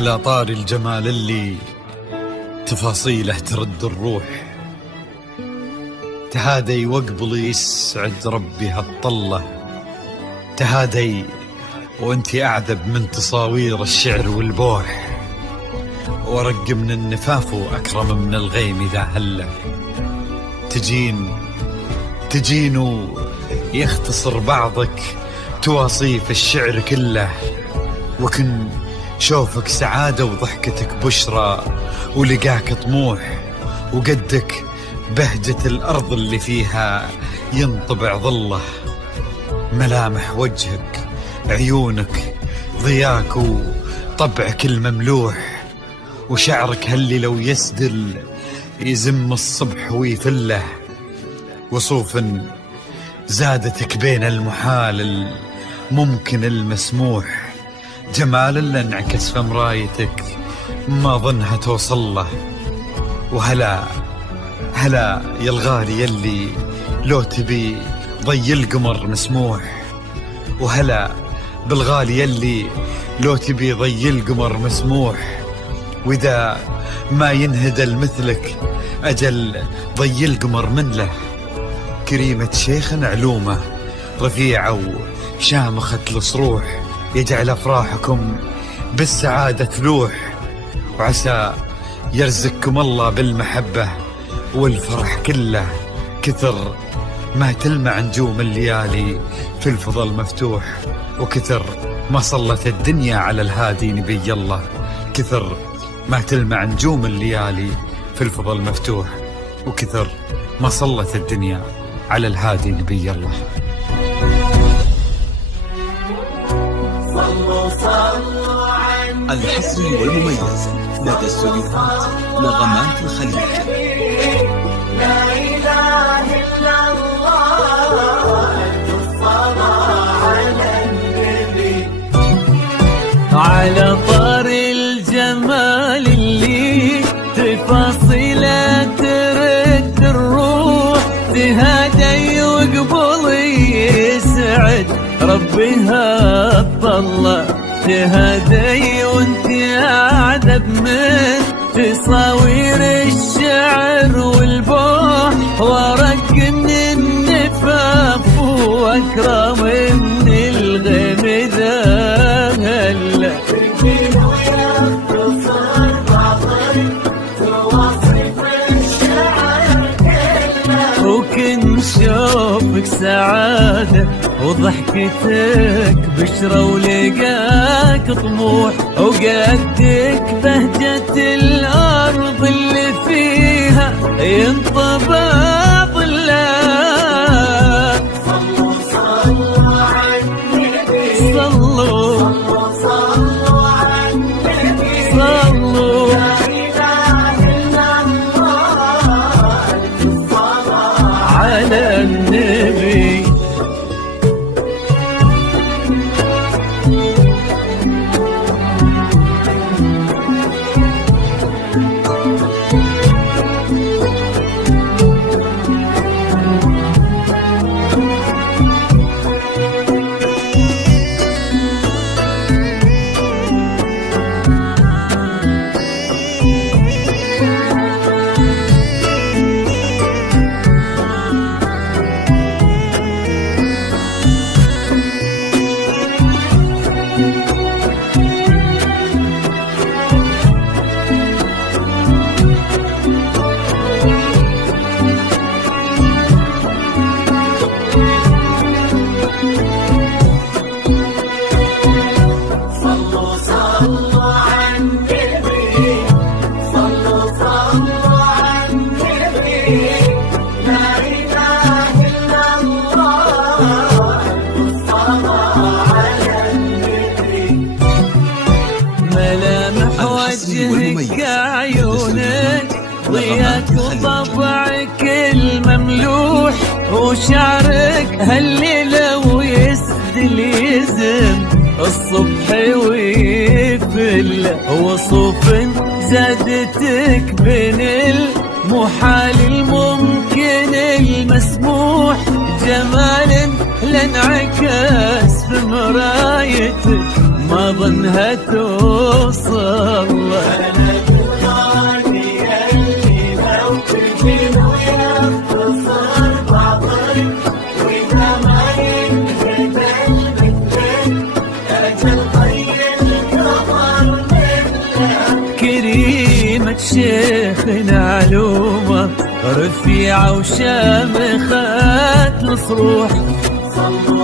على طار الجمال اللي تفاصيله ترد الروح، تهادي واقبلي يسعد ربي هالطلة، تهادي وانتي أعذب من تصاوير الشعر والبوح، ورق من النفاف وأكرم من الغيم إذا هله، تجين ويختصر بعضك تواصيف الشعر كله، وكن شوفك سعادة وضحكتك بشرى ولقاك طموح، وقدك بهجة الأرض اللي فيها ينطبع ظله، ملامح وجهك عيونك ضياك وطبعك المملوح، وشعرك هاللي لو يسدل يزم الصبح ويفله، وصوف زادتك بين المحال الممكن المسموح، جمال اللي انعكس في مرايتك ما ظنها توصل له، وهلا يا الغالي يلي لو تبي ضي القمر مسموح، وهلا بالغالي يلي لو تبي ضي القمر مسموح، وإذا ما ينهدل مثلك أجل ضي القمر من له، كريمة شيخ علومه رفيعة وشامخة الصروح، يجعل أفراحكم بالسعادة تلوح، وعسى يرزقكم الله بالمحبة والفرح كله، كثر ما تلمع نجوم الليالي في الفضل مفتوح، وكثر ما صلت الدنيا على الهادي نبي الله، كثر ما تلمع نجوم الليالي في الفضل مفتوح، وكثر ما صلت الدنيا على الهادي نبي الله. الحصري والمميز لدى استوديوهات نغمات الخليج. لا إله إلا الله، الصلاة على النبي. على طار الجمال اللي تفاصيله ترد الروح، تهادي وقبلي يسعد ربي هالطلة، تهادي وانتي أعذب من تصاوير الشعر والبوح، ورق من النفاف وأكرم من الغيم ذا هلا، ويختصر بعضك تواصف الشعر كله، وكن شوفك سعادة وضحكتك بشرى ولقاك طموح، وقدك بهجة الأرض اللي فيها ينطبع ظله. صلوا على النبي، صلوا على النبي، صلوا لا إله إلا الله، الصلاة على النبي. ملامح وجهك عيونك ضياك وطبعك المملوح، وشعرك هاللي لو يسدل يزم الصبح ويفل، وصوف زادتك بين المحال الممكن المسموح، جمال لانعكس في مرايتك ما ظنها توصل. بلد الغالي اللي لو تجي ويختصر بعضك، وإذا ما ينقبل مثلك أجل طي القمر مثلك. كريمة شيخنا علومة رفيعة وشامخة الصروح، صلوا